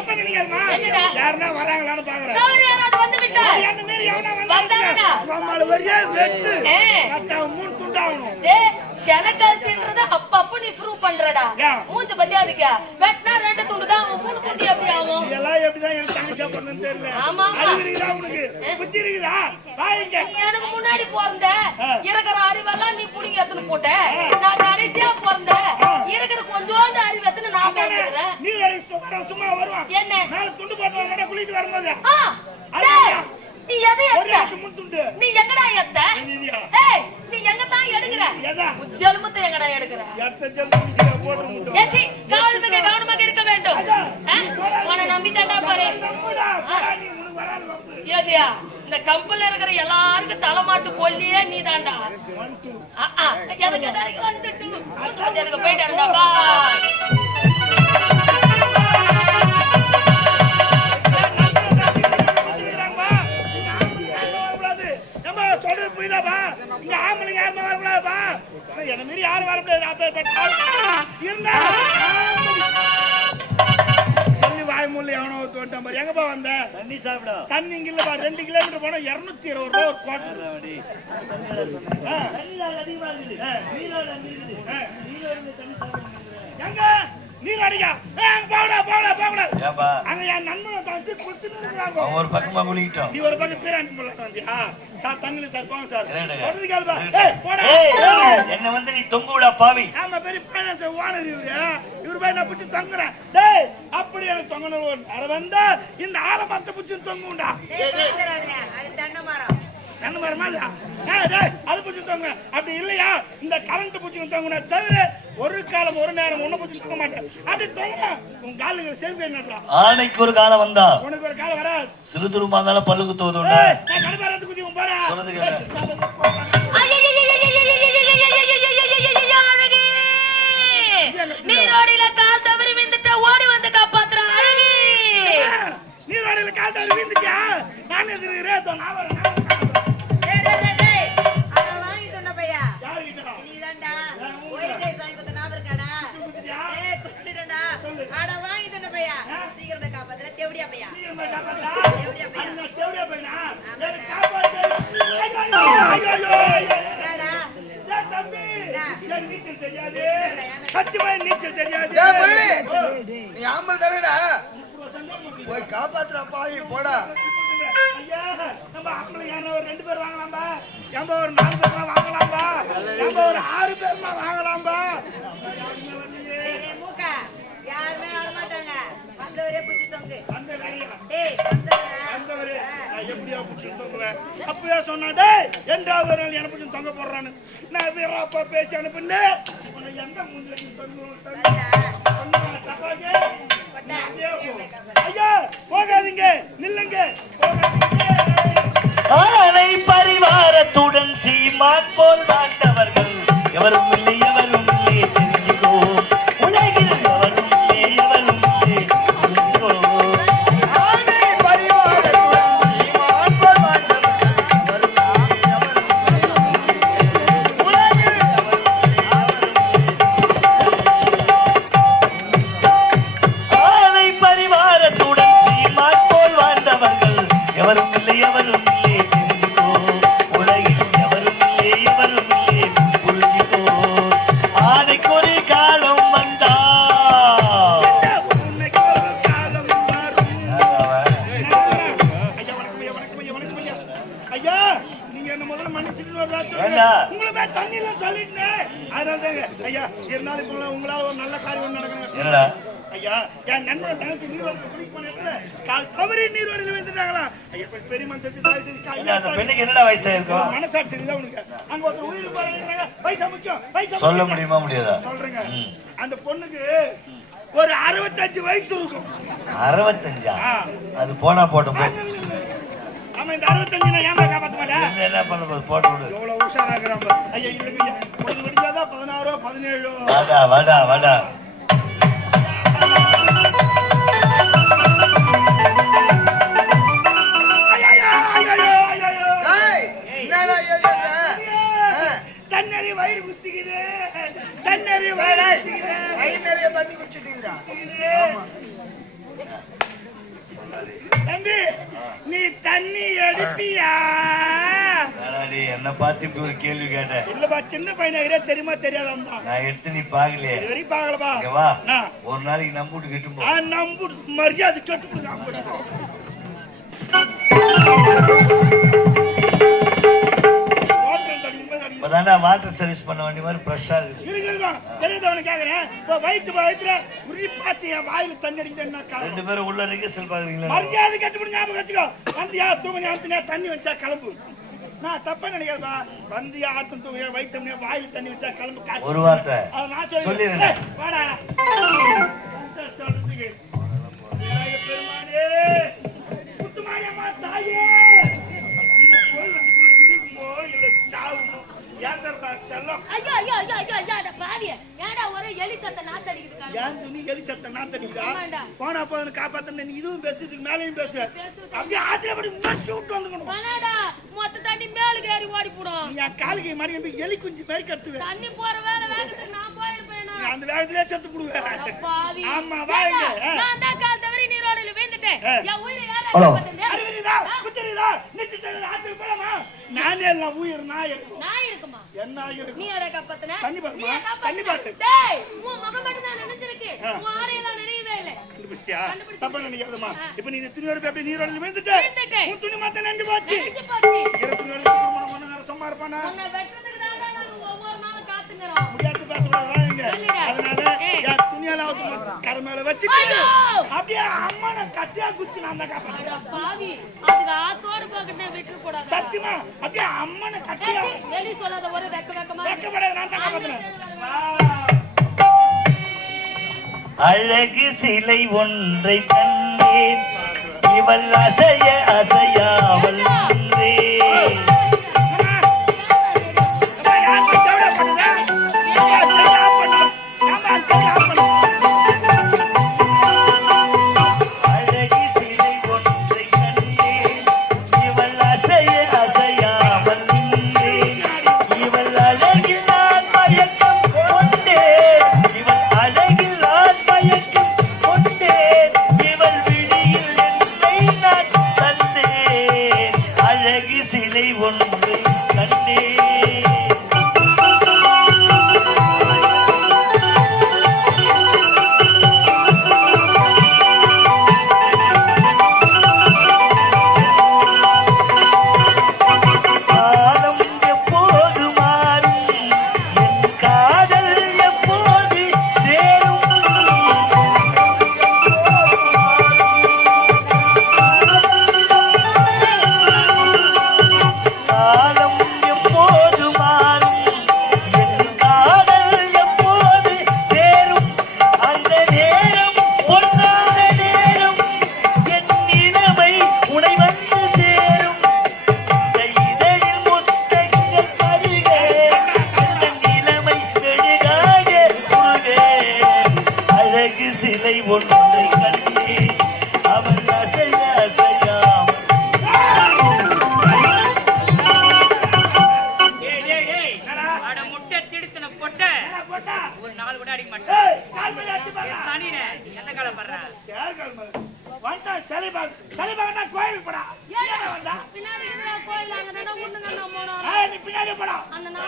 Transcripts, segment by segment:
தப்பா நினைக்காதம்மா. என்னடா? யாருன்னா வராங்களான்னு பாக்குறேன். அப்பப்ப நீ பண்றடா. மூஞ்ச பத்தியா இருக்கியா? வெட்டினா ரெண்டு துண்டு தான் ஆகும், மூணு துண்டு எப்படி ஆகும்? இதெல்லாம் எப்படிதான் எனக்கு தங்கச்சியா பண்ணணும்னு தெரியல. ஆமா, உனக்கு? புத்தி இருக்குதா? எனக்கு முன்னாடி பிறந்த. இருக்கிற அறிவெல்லாம் நீ புடுங்கி எடுத்துன்னு போட்ட. நான் கடைசியா பிறந்த, இருக்கிற கொஞ்சோண்டு அறிவு நீர் அடி சும்மா வருவான். என்ன? மேல துண்டு போட்டு வாங்கடா, குளித்து வரும்போது. ஆ, டேய், நீ எதை எடுத்த? எங்கடா எடுத்த? ஏய், நீ எங்கதான் எடுக்கிற? எதா? உச்செலும்பத்தை எங்கடா எடுக்கிற? எடுத்த போட்டு. ஏச்சி, கவனமாக கவனமாக இருக்க வேண்டும் ஆ? உன்னை நம்பிட்டாண்டா பாரு. ஏதியா இந்த கம்பெனில இருக்கிற எல்லாருக்கும் தலைமாட்டு பொல்லியே நீ two. எதுக்கு போயிட்டாருடா பாய் சொல்றது புரியுதாப்பா? இங்க ஆம்பளைங்க யாருமே வரக்கூடாதுப்பா. என்னை மீறி யாரும் வரக்கூடாது. அப்பேற்பட்ட ஆள். இருந்தா, சொல்லி வாய் மூலைல எவனோ வந்துட்டான் பாரு. எங்கப்பா வந்த? தண்ணி சாப்பிடா தண்ணி இங்க இல்லப்பா. ரெண்டு கிலோமீட்டர் போனா 220 ரூபாய் ஒரு குவார்ட்டர். அப்படி ஆ. தண்ணி அதிகமா இருக்குது ஆ. நீரோடு அங்க இருக்குது ஆ. நீரோடு தண்ணி சாப்பிட எங்க? போகக்கூடாது, போகக்கூடாது. ஏப்பா. அங்க என் நண்பனை ஒரு பக்கமா குளிக்கிட்டோம் நீ ஒரு பக்கம் பேராண்டி போலாட்டு வந்தியா? சார் தண்ணில சார் போங்க சார்? சொல்றது கேளுப்பா ஏய் போடா. ஏய், என்ன வந்து நீ தொங்க விடா பாவி. ஆமா பெரிய பையன் ஓனர் இவரு. இவரு போய் நான் பிடிச்சி தொங்குறேன் டேய் அப்படி எனக்கு தொங்கணும். அரை வந்தா இந்த ஆலமரத்தை பிடிச்சி தொங்குண்டா. அது தண்டை மரம். கண்ணு மரமா அது? ஏய் டேய் அது பிடிச்சி தொங்க. அப்படி இல்லையா? இந்த கரண்ட் பிடிச்சி தொங்குன தவிர ஒரு காலம் ஒரு நேரம் ஒண்ணு பிடிச்சி தொங்க மாட்டேன். அப்படி தொங்க உன் காலுக்கு செல்வி என்னடா? ஆணைக்கு ஒரு காலம் வந்தா. உனக்கு ஒரு காலம் வராது. சிறு துருமா இருந்தாலும் பல்லு குத்துவது உண்டா ஏய் நான் சீக்கிரமே காப்பாத்துற தேவடியா பையா தேவடியா பையா பையனா? நீச்சல் தெரியாது சத்தியமா நீச்சல் தெரியாது நீ ஆம்பல் போய் காப்பாத்துற பாவி போடா ஐயா, நம்ம ஒரு ரெண்டு பேர் வாங்கலாம்பா ஏம்பா ஒரு நாலு பேர்மா வாங்கலாம்பா ஏம்பா ஒரு ஆறு பேர்மா வாங்கலாம் யாருமே வரலையே. டேய், மூக்கா யாருமே வர மாட்டாங்க வந்தவரே புடிச்சு தொங்கு அந்த வேலையா டேய் வந்தவரா வந்தவரு நான் அனுப்புவேன் அப்பவே சொன்னா டேய் என்றாவது ஒரு நாள் என்ன பிடிச்சி தொங்க போடுறான்னு. நான் வீரப்பா பேசி அனுப்புனேன் உன்னை எந்த மூஞ்சில ஐயா போகாதீங்க நில்லுங்க போகாதீங்க. ஆனை பரிவாரத்துடன் சீமான் போல் வாழ்ந்தவர்கள் எவரும் இல்லை. இருந்தாலும் இப்ப உங்களால ஒரு நல்ல காரியம் நடக்கணும். என்னடா ஐயா, என் நண்பன் தங்கச்சி நீர்வரத்துல குளிக்க போன இடத்துல கால் தவறி? ஐயா, கொஞ்சம் பெரிய மனுஷன் தயவு செஞ்சு அந்த பெண்ணுக்கு என்னடா வயசா இருக்கும் மனசாட்சி இருக்குதா உனக்கு? அங்க ஒருத்தர் உயிருக்கு போறாங்க. பைசா முக்கியம், பைசா சொல்ல. முடியுமா முடியாதா சொல்றேங்க. அந்த பொண்ணுக்கு ஒரு அறுபத்தஞ்சு வயசு இருக்கும் அறுபத்தஞ்சா. அது போனா போட்டு போ ஆமா இந்த அறுபத்தஞ்சு நான் ஏமா காப்பாத்த மாட்டேன் இருந்து என்ன பண்ண போகுது போட்டு விடு. எவ்வளவு உஷாராக்குறான் பாரு. ஐயா ஐயா. கொஞ்சம் விடிஞ்சாதான் பதினாறோ பதினேழோ? வாடா வாடா வாடா. தண்ணறி வயிறு குஸ்திக்குது தண்ணறி வயிறு நிறைய தண்ணி குஸ்திக்குது. தம்பி நீ தண்ணி எடுப்பியா? என்ன பார்த்து இப்படி ஒரு கேள்வி கேட்டேன். இல்லப்பா சின்ன பையனே தெரியுமா தெரியாதா நான் எடுத்து நீ பாக்கலையே பாக்கலப்பா வா. ஒரு நாளைக்கு நம்பிட்டு கிட்டு போ. ஆ, நம்பு மரியாதை கேட்டு வாட்டர் சர்வீஸ் பண்ண வேண்டிய மாதிரி ஃப்ரெஷ்ஷா இருக்கு. தெரியாதவன இப்ப வயிற்று வயிற்றுல உரி பார்த்து என் வாயில தண்ணி அடிக்கிறேன் ரெண்டு பேரும் உள்ள ரிகர்சல் பாக்குறீங்களா? மரியாதை கட்டுப்படி ஞாபகம் வச்சுக்கோ. வந்தியா தூங்க ஞாபகத்தினா தண்ணி வச்சா கிளம்பு. நான் தப்பா நினைக்கிறப்பா வந்தியா ஆட்டம் தூங்க வயிற்று வாயில தண்ணி வச்சா கிளம்பு. ஒரு வார்த்தை. அதை நான். சொல்லிடுறேன். வாடா. ஐயோ ஐயோ ஐயோ ஐயோ ஐயோ அட பாவியே ஏன்டா ஒரே எலி சத்த நாத்தடிக்குது காது? ஏன் துணி எலி சத்தம் நாத்தடிக்குதா? போனா போதுன்னு காப்பாத்துன நீ இதுவும் பேசு, இதுக்கு மேலயும் பேசு. அப்படியே ஆச்சரியப்படி உணர்ச்சி விட்டு வந்துக்கணும். மொத்த தண்ணி மேலுக்கு ஏறி ஓடி போடும் நீ என் காலுக்கு போய் எலி குஞ்சு மாதிரி கத்துவேன் தண்ணி போற வேலை வேகத்துக்கு நான் போயிருப்பேனா அந்த வேகத்திலே செத்து போடுவேன் பாவி ஆமா, வாங்க. நான் தான் கால் தவறி நீரோடையில விழுந்துட்டேன். என் உயிரை யாரா குத்திரிதா நிச்சிட்டு ஆத்துக்கு போலாமா? நானே எல்லாம் உயிர் நாய் இருக்கும் நான் இருக்குமா என்ன நீ இருக்கும் யாரா காப்பாத்துன? தண்ணி பாத்துமா? நீ காப்பாத்துன? தண்ணி பாத்து. டேய் உன் முகம் மட்டும் தான் நினைச்சிருக்கு. ஆ. உன் ஆடையெல்லாம் நினையவே இல்லை. கண்டுபிடிச்சியா கண்டுபிடிச்சிட்டேன். தப்பா நினைக்காதம்மா. ஆ. இப்ப நீ இந்த துணியோட போய் அப்படியே நீரோட விழுந்துட்ட. உன் துணி மாத்த நெஞ்சு போச்சு. நினைச்சு போச்சு. இரு துணியோட திருமணம் பண்ண சும்மா இருப்பானா? உன்னை வெட்டுறதுக்கு தான் நாங்க ஒவ்வொரு நாளும் காத்துங்கிறோம். முடியாது பேசக்கூடாதா இங்க சொல்லிடு. அதனால துணியால அவுத்து கரை மேல வச்சுட்டு! அப்படியே அம்மா கட்டியா குச்சி நான் தான் காப்பாத்தேன். அட பாவி அதுக்கு ஆத்தோடு போக்கிட்டு விட்டு போடாத சத்தியமா? அப்படியே அம்மனை கட்டியா வெளி சொல்லாத ஒரு வெக்க வெக்கமா இருக்கு. வெக்கப்படாத நான் தான் காப்பாத்தினேன் அழகு சிலை ஒன்றை கண்டேன். இவள் அசைய அசையாமல் நின்றேன்.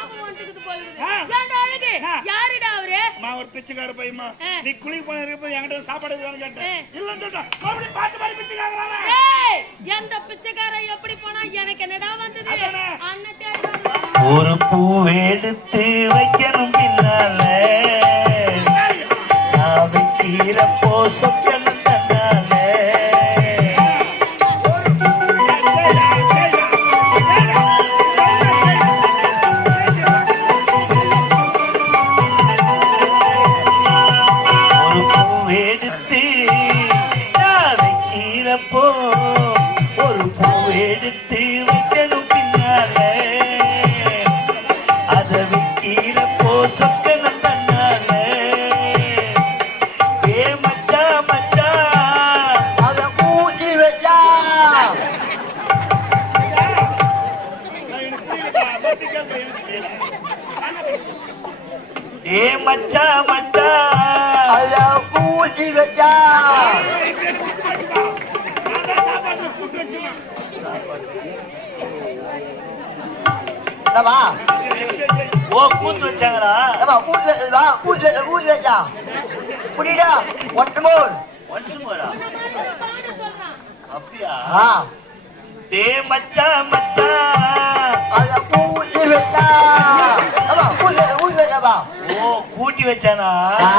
ஞாபகம் வந்துட்டுக்குது போல இருக்குது. ஆ. ஏன்டா அழகு? ஆ. யாருடா அவரு? நான் ஒரு பிச்சைக்கார பையமா. நீ குளிக்கு போன என்கிட்ட சாப்பாடு இருக்கான்னு கேட்டேன் ஆ. இல்லன்னு சொல்லிட்டேன் மறுபடியும் பாட்டு பாடி பிச்சைக்காரன் ஏய், எந்த பிச்சைக்காரன் எப்படி போனா எனக்கு என்னடா வந்தது. அண்ணன் தேடி. ஒரு பூவெடுத்து வைக்கணும் பின்னால சொக்கணும் தன்னால சொக்கணும் தன்னால ஏ மச்சா மச்சா. அத ஊதி வச்சா. ஏ மச்சா மச்சா. அத ஊதி வச்சா. என்னப்பா ஓ கூத்து வச்சாங்களா ஏப்பா ஊர்ல வா ஊர்ல ஊர்ல வச்சா புரியுதா ஒன் மோர் ஒன்ஸ் மோரா அப்படியா ஆ டே மச்சான் மச்சான் அத ஊர்ல வச்சா ஏப்பா ஊர்ல ஊர்ல வச்சாப்பா ஓ கூட்டி வச்சானா ஆ